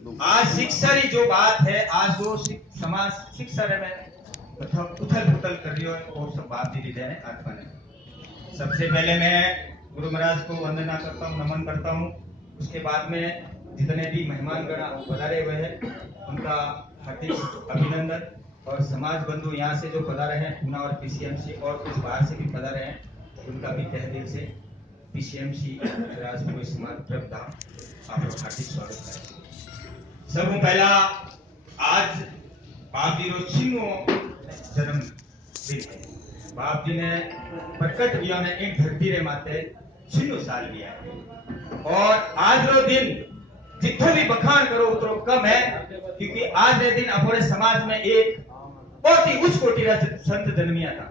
आज शिक्षा री जो बात है, आज जो समाज शिक्षा रे में मतलब उथल पुथल कर रही है और सब बात दी देने आत्मा ने। सबसे पहले मैं गुरु महाराज को वंदना करता हूँ, नमन करता हूँ। उसके बाद में जितने भी मेहमान गण पधारे हुए हैं उनका हार्दिक अभिनंदन, और समाज बंधु यहाँ से जो पधारे हैं पूना और पीसीएमसी और कुछ बाहर से भी पधारे हैं उनका भी तहे दिल से पीसीएमसी राजपुर समाज प्रभधाम आप हार्दिक स्वागत है। सबू पहला आज बाप जी रो छिन्नो जन्म दिन है। बाप जी ने प्रकट किया ने एक धरती रे माते छिन्नो साल लिया है, और आज रो दिन जितना भी बखान करो उतरो कम है, क्योंकि आज रे दिन अपने समाज में एक बहुत ही उच्च कोटि का संत जन्मिया था।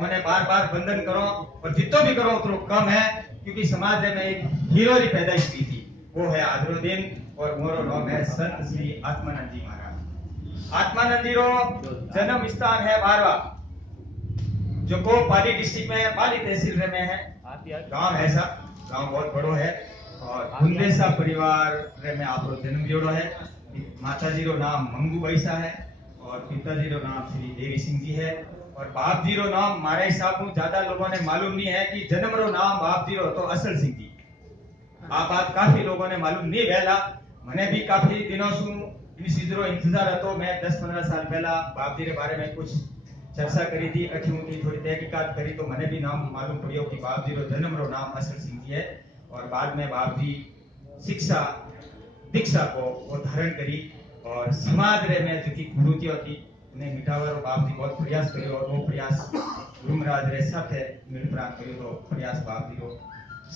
मैंने बार बार वंदन करो और जितो भी करो उतरो कम है, क्योंकि समाज में एक हीरो की पैदाइश की थी, वो है आज रो दिन। और मोरो नाम है संत श्री आत्मानंद जी महाराज। आत्मानंद जी रो जन्म स्थान है बारवा, जो को पाली डिस्ट्रिक्ट में पाली तहसील में है। गांव ऐसा गांव बहुत बड़ो है, और गुंदेसा परिवार में आप जन्म लियो है। माता जी रो नाम मंगू बैसा है, और पिताजी रो नाम श्री देवी सिंह जी है, और बाप जी रो नाम मारे हिसाब में ज्यादा लोगों ने मालूम नहीं है कि जन्म रो नाम बाप जी रो तो असल सिंह जी। आ बात काफी लोगों ने मालूम नहीं वेला, मैंने भी काफी दिनों से इन चीजों इंतजार હતો। मैं 10-15 साल पहला बाप जी के बारे में कुछ चर्चा करी थी, अठी उठी थोड़ी तहकीकात करी, तो मैंने भी नाम मालूम पड़ियो कि बाप जी रो जन्म रो नाम असल सिंह जी है। और बाद में बाप जी शिक्षा दीक्षा को वो धारण करी, और समाज रे में जो की कुरूतियों थी उन्हें मिटावर बाप जी बहुत प्रयास करियो, और वो प्रयास गुरु महाराज रे साथे मिल प्राप्त करियो, तो प्रयास बाप जी को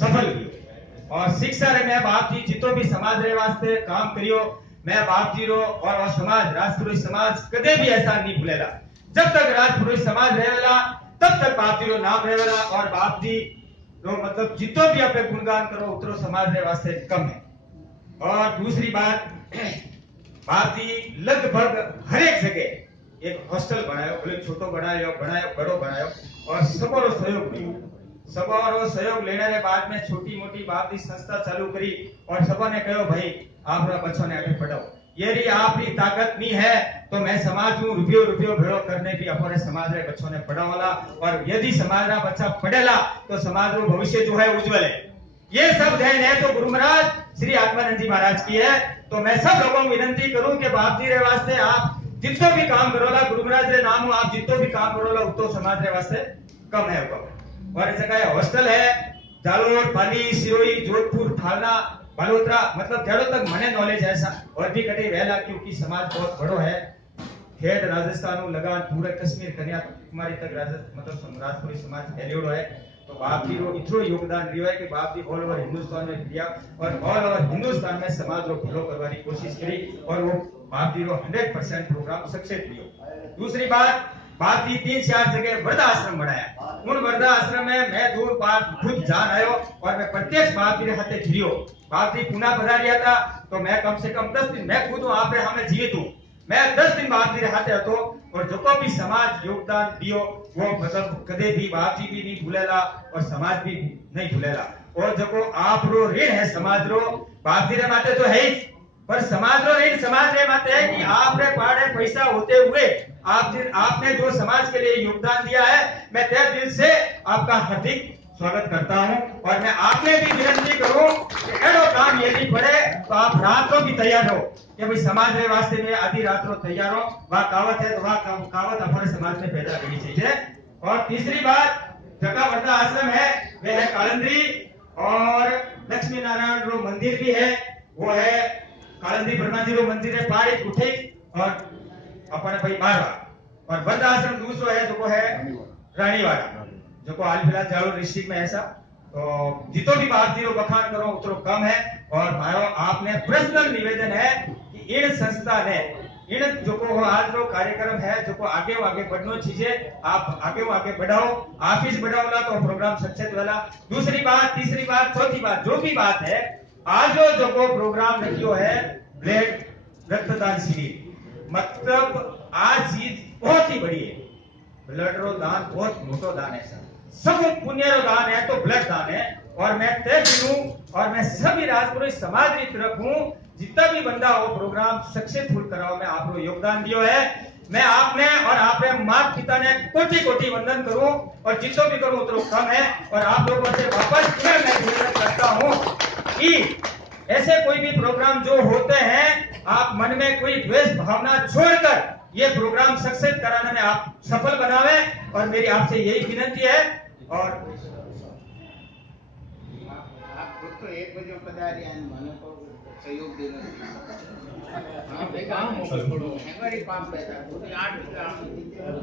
सफल हुई। और शिक्षा रे में बाप जी जितो भी समाज रे वास्ते काम करियो, मैं बाप जी रो और समाज राजपुरोहित समाज कदे भी ऐसा नहीं भूलेला। जब तक राजपुरोहित समाज रहेला तब तक बाप जी रो नाम रहेला, और बाप जी रो मतलब जितो भी आपे गुणगान करो उतरो समाज रे वास्ते कम है। और दूसरी बात, बाप जी लगभग हर एक जगह एक हॉस्टल बनायो, भले छोटो बनायो बड़ो बनायो, और सबरो सहयोग लियो। सबरो सहयोग लेने के बाद में छोटी मोटी बाप जी संस्था चालू करी, और सबने कहो भाई आप बच्चों ने आगे पढ़ाओ। यदि आपकी ताकत नहीं है तो मैं समाज में रुपयो भेड़ो करने भी अपने समाज रे बच्चों ने पढ़ाओला, और यदि समाज रा बच्चा पढ़ेला तो समाज रो भविष्य जो है उज्जवल है। ये सब ध्यान है तो गुरु महाराज श्री आत्मानंद जी महाराज की है। तो मैं सब लोगों को विनती करूं कि बाप जी रे वास्ते आप जितो भी काम करोला, गुरु महाराज रे नाम आप जितो भी काम करोला उतो समाज रे वास्ते कम है। और इस जगह हॉस्टल है जालोर, पाली, सिरोही, जोधपुर, थाना, बलोत्रा, मतलब जड़ों तक मने नॉलेज है ऐसा और भी कटे वेला, क्योंकि समाज बहुत बड़ो है। खेड़ राजस्थान लगान पूरे कश्मीर कन्याकुमारी तक मतलब राजपुरी समाज फैलियो है। तो बाप जी को इतना योगदान दियो है कि बाप जी ऑल ओवर हिंदुस्तान में दिया, और ऑल ओवर हिंदुस्तान में समाज को भलो करने की कोशिश करी, और वो बाप जी को 100% प्रोग्राम सक्सेस दियो। दूसरी बाप जी 3-4 जगह वृद्धाश्रम बनाया। उन वृद्धाश्रम में मैं दूर बार खुद जान आयो, और मैं प्रत्यक्ष बाप जी के हाथे घिरियो। बाप जी पुणे पधारिया था तो मैं कम से कम 10 दिन मैं खुद आप हमें जीवित हूँ, मैं 10 दिन बाप जी के हाथे हतो। और जो भी समाज योगदान दियो वो मतलब कदे भी बाप जी भी नहीं भूलेला, और समाज भी नहीं भूलेला। और जो आप रो ऋण है समाज रो बाप जी रे माते तो है ही, पर समाज रो ऋण समाज रे माते है कि आपने पाड़े पैसा होते हुए आपने जो समाज के लिए योगदान दिया है, मैं तहे दिल से आपका हार्दिक स्वागत करता हूं। और मैं आपने भी विनती करूं कि एडो काम यदि पड़े तो आप रातों की तैयार हो, कि भाई समाज के वास्ते में आधी रात रो तैयार हो। वह कहावत है तो वह कहावत हमारे समाज में पैदा करनी चाहिए। और तीसरी बात, जगह वृद्धा आश्रम है वह है कालंद्री, और लक्ष्मी नारायण रो मंदिर भी है, वो है कालंद्री ब्रह्मा जी रो मंदिर है पारी उठे, और अपने भाई बारवा। और वृद्धा आश्रम दूसरो है जो है रानीवाड़ा, जो को हाल फिलहाल जालोर डिस्ट्रिक्ट में ऐसा। तो जितो भी बाप जी को बखान करो उतरो कम है। और भाइयों आपने पर्सनल निवेदन है कि इन संस्था ने इन जो को आज जो कार्यक्रम है जो को आगे बढ़नो चीजें आप आगे बढ़ाओ, ऑफिस बढ़ाओला तो प्रोग्राम सक्सेस वाला। दूसरी बात, तीसरी बात, चौथी बात, जो भी बात है आज जो को प्रोग्राम रखियो है ब्लड रक्तदान शिविर, मतलब आज चीज बहुत ही बड़ी है। ब्लड रो दान बहुत मोटो दान है, सब पुण्य रो दान है तो ब्लड दान है। और मैं तय दिनूं और मैं सभी राजपुरोहित समाज की तरफ हूं जितना भी बंदा हो प्रोग्राम सक्सेसफुल कराओ में आप योगदान दियो है। मैं आपने और आपने माता पिता ने कोटि कोटि वंदन करूं और जितो भी करूं उतना कम है। और आप लोगों से वापस मैं निवेदन करता हूं कि ऐसे कोई भी प्रोग्राम जो होते हैं आप मन में कोई द्वेष भावना छोड़कर ये प्रोग्राम सक्सेस कराने में आप सफल बनावे और मेरी आपसे यही विनती है। और आप खुद तो 1 बजे पधारी हैं, मानो को सहयोग देना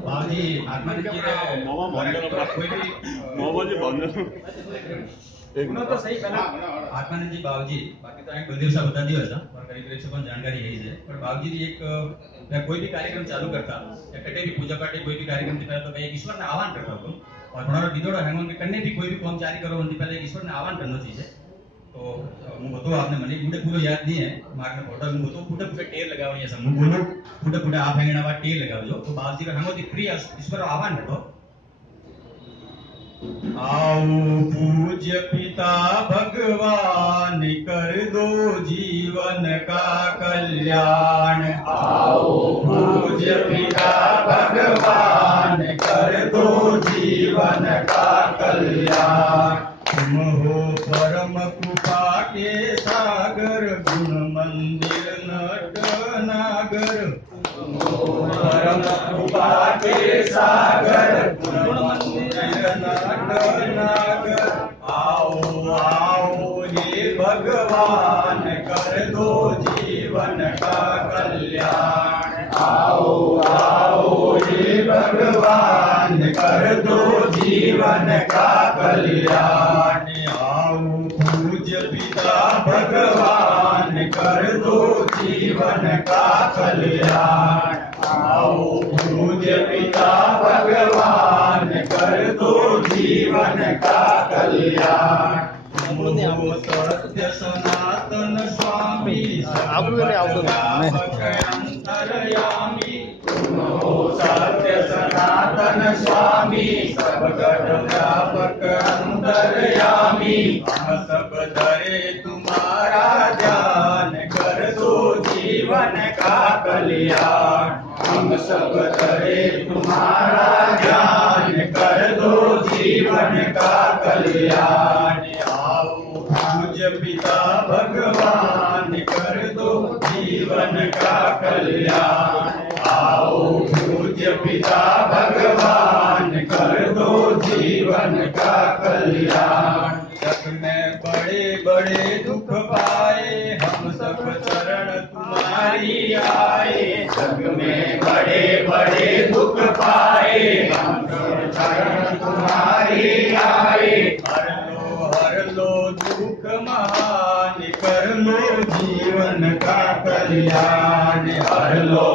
बाबूजी आत्मानंद जी रे कोई भी तो सही कहना आत्मानंद जी बाबूजी बाकी तो एक दिवस बता दियो था और करीब करीब से जानकारी यही है। पर बाबूजी जी एक मैं कोई भी कार्यक्रम चालू करता या कटे भी पूजा पाठ कोई भी कार्यक्रम थी तो मैं एक ईश्वर ने आह्वान करता हूँ और हमारा दीदोड़ा हेंगोन के करने भी कोई भी काम जारी करो उनसे पहले ईश्वर ने आह्वान करना चाहिए। तो मुझे तो आपने मनी मुझे पूरा याद नहीं है मार्ग में फोटो मुझे तो फुटे फुटे टेर लगाओ ये सब मुझे बोलो फुटे फुटे आप हैंगना बाद टेर लगाओ जो तो बाबूजी का हेंगो दी प्रिय ईश्वर आह्वान करो। आओ पूज्य पिता भगवान कर दो जीवन का कल्याण। आओ पूज्य पिता भगवान कर दो जीवन का कल्याण। तुम हो परम कृपा के सागर गुण मंदिर नट नागर। तुम हो परम कृपा के सागर गुण मंदिर नट नागर। आओ आओ हे भगवान कर दो जीवन का कल्याण। आओ आओ हे भगवान कर दो जीवन का कल्याण। आओ पूज्य पिता भगवान कर दो जीवन का कल्याण। आओ पूज्य पिता भगवान कर दो जीवन का कल्याण। नमो सत्य सनातन स्वामी अंतर्यामी। नमो सत्य सनातन स्वामी सबगत व्यापक अंतर्यामी। हम सब धरे तुम्हारा ध्यान कर दो जीवन का कल्याण। हम सब धरे तुम्हारा ध्यान कर दो जीवन का कल्याण। आओ पूज्य पिता भगवान कर दो जीवन का कल्याण। आओ पूज्य पिता भगवान कर दो जीवन का कल्याण। जग में बड़े बड़े दुख पाए हम सब चरण तुम्हारी आए। जग में बड़े बड़े दुख पाए हम सब चरण तुम्हारी आए। हर लो दुख महान कर लो जीवन का कल्याण। हर लो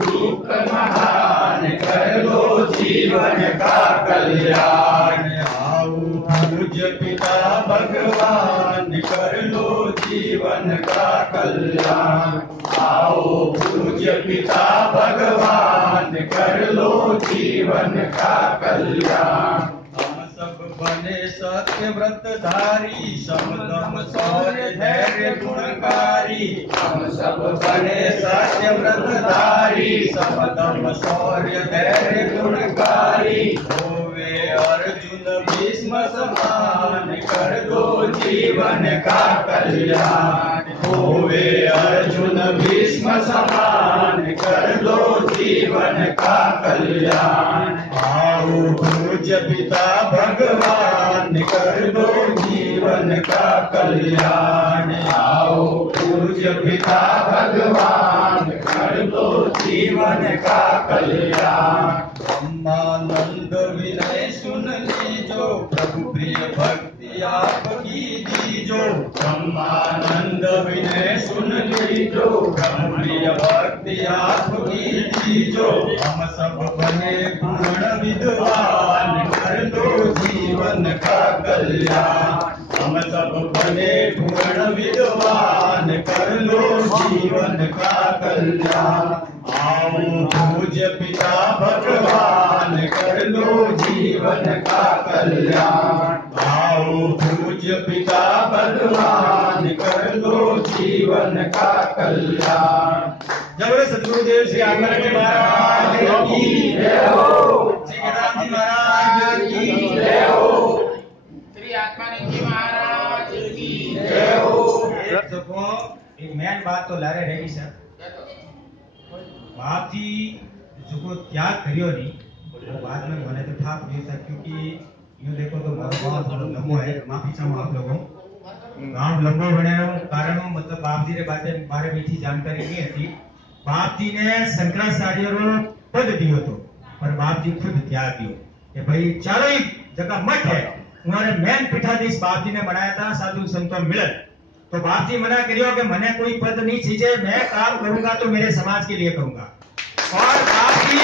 दुख महान कर लो जीवन का कल्याण। आओ पूज्य पिता भगवान कर लो जीवन का कल्याण। आओ पूज्य पिता भगवान कर लो जीवन का कल्याण। हम सब बने सत्य व्रतधारी समदम शौर्य धैर्य गुणकारी। हम सब बने सत्य व्रतधारी समदम शौर्य धैर्य गुणकारी। होवे अर्जुन भीष्म समान कर दो जीवन का कल्याण। होवे अर्जुन भीष्म समान कर दो जीवन का कल्याण। आओ पूज्य पिता भगवान कर दो जीवन का कल्याण। आओ पूज्य पिता भगवान कर दो जीवन का कल्याण। ब्रह्मानंद विनय सुन लीजो प्रभु प्रिय भक्ति आपकी दीजो। ब्रह्मानंद विनय सुन लीजो प्रभु प्रिय भक्ति आपकी दीजो। हम सब बने पूर्ण विद्वान कर दो जीवन का कल्याण। हम सब बने पूर्ण विद्वान कर लो जीवन का कल्याण। आओ पूज्य पिता भगवान कर लो जीवन का कल्याण। आओ पूज्य पिता भगवान कर लो जीवन का कल्याण। जय बोले सद्गुरुदेव श्री आत्मानंद जी महाराज की जय हो। श्री केदाराम जी महाराज की जय हो। श्री आत्मानंद जी महाराज की जय हो। एक मेन बात तो लारे रहेगी सर, बाप जी जो त्याग करियो नहीं वो बाद में मैंने तो था क्योंकि यूं देखो तो गाँव थोड़ा लंबो है, माफी चाहूँ आप लोगों गाँव लंबो बने कारण मतलब बाप जी रे बारे में थी जानकारी नहीं थी। बाप जी ने शंकराचार्य रो पद दियो तो पर बाप जी खुद त्याग दियो कि भाई चारों ही जगह मठ है उन्होंने मेन पीठाधीश बाप जी ने बनाया था साधु संतों मिलन। तो बाप जी मना करियो कि मैंने कोई पद नहीं चाहिए, मैं काम करूंगा तो मेरे समाज के लिए करूंगा। और बाप जी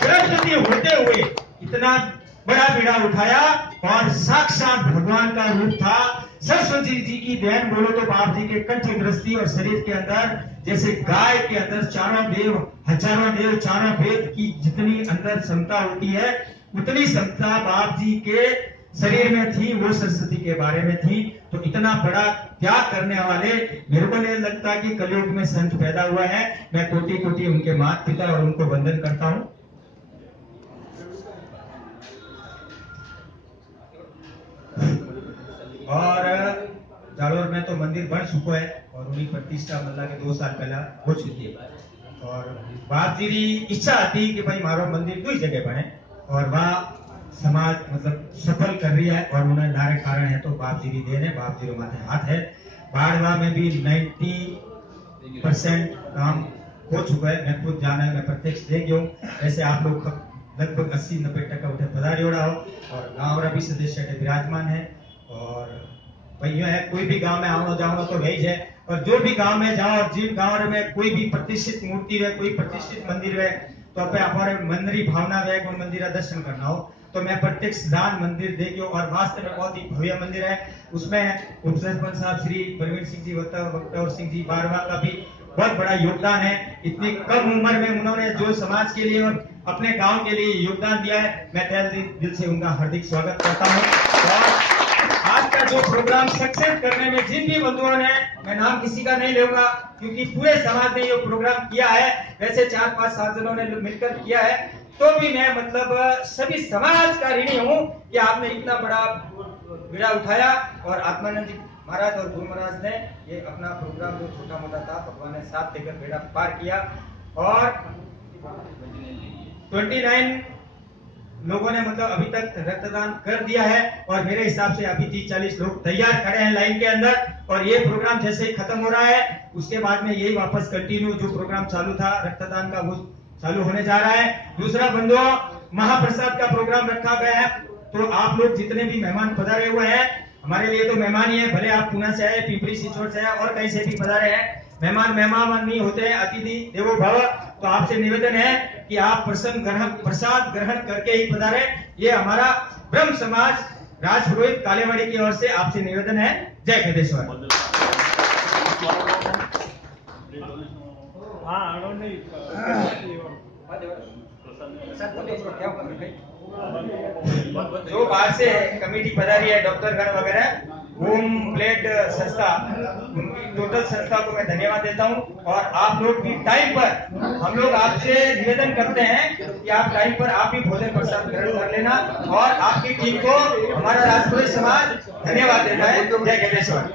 सरस्वती होते हुए इतना बड़ा बीड़ा उठाया और साक्षात भगवान का रूप था। सरस्वती जी की देन बोलो तो बाप जी के कंठ दृष्टि और शरीर के अंदर जैसे गाय के अंदर चारों देव हजारों देव चारों वेद की जितनी अंदर क्षमता होती है उतनी क्षमता बाप जी के शरीर में थी, वो सरस्वती के बारे में थी। तो इतना बड़ा त्याग करने वाले मेरे को नहीं लगता कि कलयुग में संत पैदा हुआ है। मैं कोटि कोटि उनके माता पिता और उनको वंदन करता हूँ। और जालोर में तो मंदिर बन चुका है और उन्हीं प्रतिष्ठा मतलब के 2 साल पहला हो चुकी है। और बाप जी की इच्छा थी कि भाई मारो मंदिर कोई जगह बने और वह समाज मतलब सफल कर रही है और उन्हें नारे कारण है तो बाप जी की देन है, बाप जी के माथे हाथ है। बाड़वा में भी 90% काम हो चुका है, मैं खुद जाना है, मैं प्रत्यक्ष देख गया हूँ। ऐसे आप लोग लगभग 80-90% उठे पधारी हो रहा हो और गाँव भी सदस्य के विराजमान है। और भैया है कोई भी गांव में आना जाओ तो वही है और जो भी गांव में जाओ जिन गांव में कोई भी प्रतिष्ठित मूर्ति है कोई प्रतिष्ठित मंदिर है तो अपने हमारे मंदिर भावना है उन मंदिर का दर्शन करना हो तो मैं प्रत्यक्ष दान मंदिर देखियो और वास्तव में बहुत ही भव्य मंदिर है। उसमें उप सरपंच साहब श्री प्रवीण सिंह जी बख्तौर सिंह जी बारवा का भी बहुत बड़ा योगदान है। इतनी कम उम्र में उन्होंने जो समाज के लिए और अपने गांव के लिए योगदान दिया है, मैं तहे दिल से उनका हार्दिक स्वागत करता हूँ। और आज का जो प्रोग्राम सक्सेस करने में जिन भी बंधुओं ने, मैं नाम किसी का नहीं लूंगा क्योंकि पूरे समाज ने ये प्रोग्राम किया है, वैसे 4-5-7 जनों ने मिलकर किया है, तो भी मैं मतलब सभी समाज का ऋणी हूँ कि आपने इतना बड़ा बीड़ा उठाया और आत्मानंद जी महाराज और गुरु महाराज ने ये अपना प्रोग्राम जो छोटा मोटा था भगवान ने साथ देकर बेड़ा पार किया। और 29 लोगों ने मतलब अभी तक रक्तदान कर दिया है और मेरे हिसाब से अभी 30-40 लोग तैयार खड़े हैं लाइन के अंदर। और ये प्रोग्राम जैसे ही खत्म हो रहा है उसके बाद में यही वापस कंटिन्यू जो प्रोग्राम चालू था रक्तदान का वो चालू होने जा रहा है। दूसरा बंधुओं महाप्रसाद का प्रोग्राम रखा गया है तो आप लोग जितने भी मेहमान पधारे हुए हैं, हमारे लिए तो मेहमान ही है, भले आप पुणे से आए, पिंपरी सिचोड़ से आए और कहीं से भी पधारे हैं। मेहमान नहीं होते हैं, अतिथि देवो भव। तो आपसे निवेदन है कि आप प्रसाद ग्रहण करके ही पधारे। ये हमारा ब्रह्म समाज राजपुरोहित कालेवाड़ी की ओर से आपसे निवेदन है। जय खेदेश्वर। जो बाहर से कमेटी पधारी है डॉक्टर गण वगैरह होम प्लेट संस्था, उनकी टोटल संस्था को मैं धन्यवाद देता हूं। और आप लोग भी टाइम पर, हम लोग आपसे निवेदन करते हैं कि आप टाइम पर आप भी भोजन प्रसाद ग्रहण कर लेना और आपकी टीम को हमारा राजपुरी समाज धन्यवाद देता है। जय गणेश्वर।